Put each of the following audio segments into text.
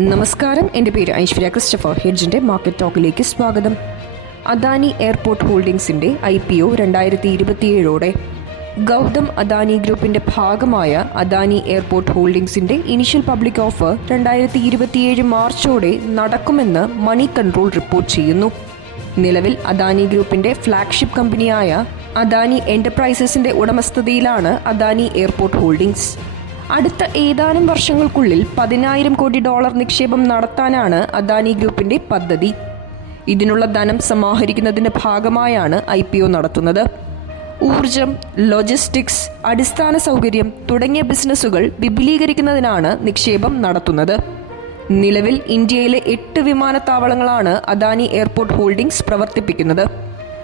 നമസ്കാരം. എന്റെ പേര് ഐശ്വര്യ ക്രിസ്റ്റഫർ ഹെഡ്ജിന്റെ മാർക്കറ്റ് ടോക്കിലേക്ക് സ്വാഗതം. അദാനി എയർപോർട്ട് ഹോൾഡിംഗ്സിന്റെ ഐ പി ഒ രണ്ടായിരത്തി ഇരുപത്തിയേഴോടെ ഗൗതം അദാനി ഗ്രൂപ്പിന്റെ ഭാഗമായ അദാനി എയർപോർട്ട് ഹോൾഡിംഗ്സിന്റെ ഇനിഷ്യൽ പബ്ലിക് ഓഫർ രണ്ടായിരത്തി ഇരുപത്തിയേഴ് മാർച്ചോടെ നടക്കുമെന്ന് മണി കൺട്രോൾ റിപ്പോർട്ട് ചെയ്യുന്നു. നിലവിൽ അദാനി ഗ്രൂപ്പിന്റെ ഫ്ലാഗ്ഷിപ്പ് കമ്പനിയായ അദാനി എന്റർപ്രൈസസിന്റെ ഉടമസ്ഥതയിലാണ് അദാനി എയർപോർട്ട് ഹോൾഡിംഗ്സ് അടുത്ത ഏതാനും വർഷങ്ങൾക്കുള്ളിൽ പതിനായിരം കോടി ഡോളർ നിക്ഷേപം നടത്താനാണ് അദാനി ഗ്രൂപ്പിന്റെ പദ്ധതി. ഇതിനുള്ള ധനം സമാഹരിക്കുന്നതിന്റെ ഭാഗമായാണ് ഐ നടത്തുന്നത്. ഊർജം ലോജിസ്റ്റിക്സ് അടിസ്ഥാന സൗകര്യം തുടങ്ങിയ ബിസിനസ്സുകൾ വിപുലീകരിക്കുന്നതിനാണ് നിക്ഷേപം നടത്തുന്നത്. നിലവിൽ ഇന്ത്യയിലെ എട്ട് വിമാനത്താവളങ്ങളാണ് അദാനി എയർപോർട്ട് ഹോൾഡിംഗ്സ് പ്രവർത്തിപ്പിക്കുന്നത്.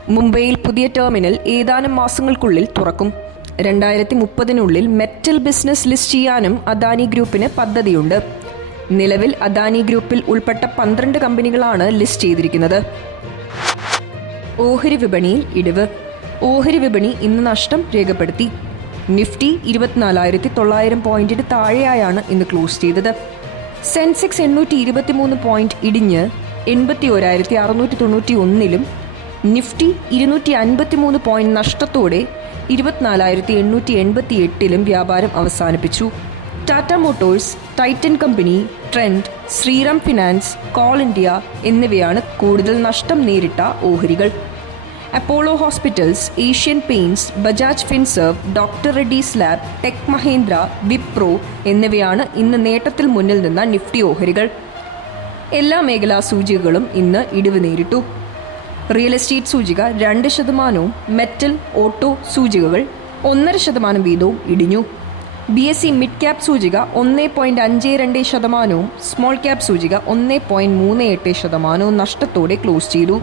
മുംബൈയിൽ പുതിയ ടെർമിനൽ ഏതാനും മാസങ്ങൾക്കുള്ളിൽ തുറക്കും. രണ്ടായിരത്തി മുപ്പതിനുള്ളിൽ മെറ്റൽ ബിസിനസ് ലിസ്റ്റ് ചെയ്യാനും അദാനി ഗ്രൂപ്പിന് പദ്ധതിയുണ്ട്. നിലവിൽ അദാനി ഗ്രൂപ്പിൽ ഉൾപ്പെട്ട പന്ത്രണ്ട് കമ്പനികളാണ് ലിസ്റ്റ് ചെയ്തിരിക്കുന്നത്. ഓഹരി വിപണിയിൽ ഇടിവ്. ഓഹരി വിപണി ഇന്ന് നഷ്ടം രേഖപ്പെടുത്തി. നിഫ്റ്റി ഇരുപത്തിനാലായിരത്തി തൊള്ളായിരം പോയിന്റിന് താഴെയായാണ് ഇന്ന് ക്ലോസ് ചെയ്തത്. സെൻസെക്സ് എണ്ണൂറ്റി ഇരുപത്തിമൂന്ന് പോയിന്റ് ഇടിഞ്ഞ് എൺപത്തി ഒരായിരത്തി അറുന്നൂറ്റി തൊണ്ണൂറ്റി ഒന്നിലും നിഫ്റ്റി ഇരുന്നൂറ്റി അൻപത്തി മൂന്ന് പോയിന്റ് നഷ്ടത്തോടെ ഇരുപത്തിനാലായിരത്തി എണ്ണൂറ്റി എൺപത്തി എട്ടിലും വ്യാപാരം അവസാനിപ്പിച്ചു. Tata Motors Titan Company Trent Shriram Finance Coal India എന്നിവയാണ് കൂടുതൽ നഷ്ടം നേരിട്ട ഓഹരികൾ. Apollo Hospitals Asian Paints Bajaj Finserv doctor Reddy's lab Tech Mahindra Wipro എന്നിവയാണ് ഇന്ന് നേട്ടത്തിൽ മുന്നിൽ നിന്ന നിഫ്റ്റി ഓഹരികൾ. എല്ലാ മേഖലാ സൂചികകളും ഇന്ന് ഇടിവ് നേരിട്ടു. റിയൽ എസ്റ്റേറ്റ് സൂചിക രണ്ട് ശതമാനവും മെറ്റൽ ഓട്ടോ സൂചികകൾ ഒന്നര ശതമാനം വീതവും ഇടിഞ്ഞു. B S C mid cap സൂചിക ഒന്ന് പോയിന്റ് അഞ്ച് രണ്ട് ശതമാനവും സ്മോൾ ക്യാപ് സൂചിക ഒന്ന് പോയിന്റ് മൂന്ന് എട്ട് ശതമാനവും നഷ്ടത്തോടെ ക്ലോസ് ചെയ്തു.